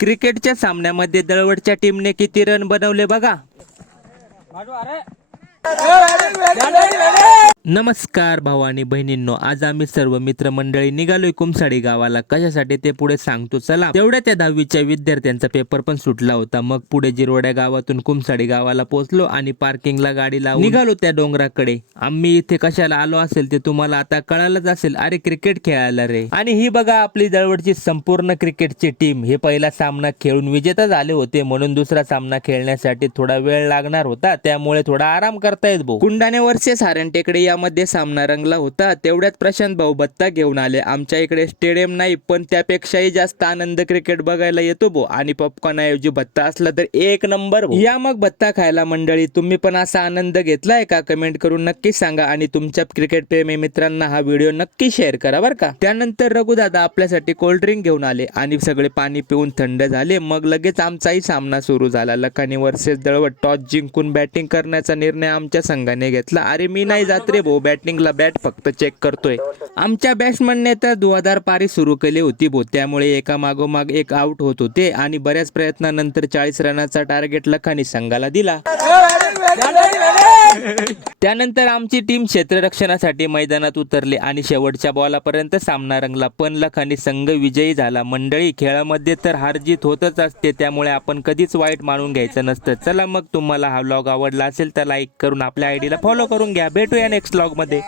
क्रिकेटच्या सामन्यामध्ये दळवटच्या टीमने किती रन बनवले बघा। नमस्कार भाऊ आणि बहिणींनो, आज आम्ही सर्व मित्रमंडळी निघालोय कुमसाडी गावाला। कशासाठी ते पुढे सांगतो चला। तेवढ्या त्या 10वीच्या विद्यार्थ्यांचा पेपर पण सुटला होता। मग पुढे जिरोड्या गावातून कुमसाडी गावाला पोहोचलो आणि पार्किंगला गाडी लावून निघालो त्या डोंगराकडे। आम्ही इथे कशाला आलो असेल ते तुम्हाला आता कळालंच असेल, अरे क्रिकेट खेळायला रे। आणि ही बघा आपली दळवटची संपूर्ण क्रिकेटची टीम। हे पहिला सामना खेळून विजेता झाले होते, म्हणून दुसरा सामना खेळण्यासाठी थोडा वेळ लागणार होता, त्यामुळे थोडा आराम करतायत भाऊ। कुंडाने वर्षे सारण टेकडे यामध्ये सामना रंगला होता। तेवढ्यात प्रशांत भाऊ बत्ता घेऊन आले। आमच्या इकडे स्टेडियम नाही, पण त्यापेक्षाही जास्त आनंद क्रिकेट बघायला येतो भाऊ। आणि पॉपकॉर्न ऐवजी बत्ता असला तर एक नंबर भाऊ। या मग बत्ता खायला मंडळी, तुम्ही पण असा आनंद घेतलाय का? कमेंट करून नक्की सांगा आणि तुमच्या क्रिकेट प्रेमी मित्रांना हा व्हिडिओ नक्की शेअर करा बरं का। त्यानंतर रघुदादा आपल्यासाठी कोल्ड ड्रिंक घेऊन आले आणि सगळे पाणी पिऊन थंड झाले। मग लगेच आमचाही सामना सुरू झाला। लखानी वर्सेस दळवट टॉस जिंकून बॅटिंग करण्याचा निर्णय आमच्या संघाने घेतला। अरे मी नाही जात रे भाऊ बॅटिंगला, बॅट फक्त चेक करतोय। आमच्या बॅट्समनने तर धुवाधार पारी सुरू केली होती भाऊ, त्यामुळे एका मागोमाग एक आउट होत होते आणि बऱ्याच प्रयत्नानंतर 40 रनाचा टार्गेट लखानी संघाला दिला। त्यानंतर आमची टीम क्षेत्ररक्षणासाठी मैदानात उतरली आणि शेवटच्या बॉलापर्यंत सामना रंगला, पण लखानी संघ विजयी झाला। मंडळी, खेळामध्ये तर हार जीत होतच असते, त्यामुळे आपण कधीच वाईट मानून घ्यायचं नसतं। चला मग, तुम्हाला हा व्लॉग आवडला असेल तर लाईक करून आपल्या आयडीला फॉलो करून घ्या। भेटूया नेक्स्ट व्लॉग मध्ये।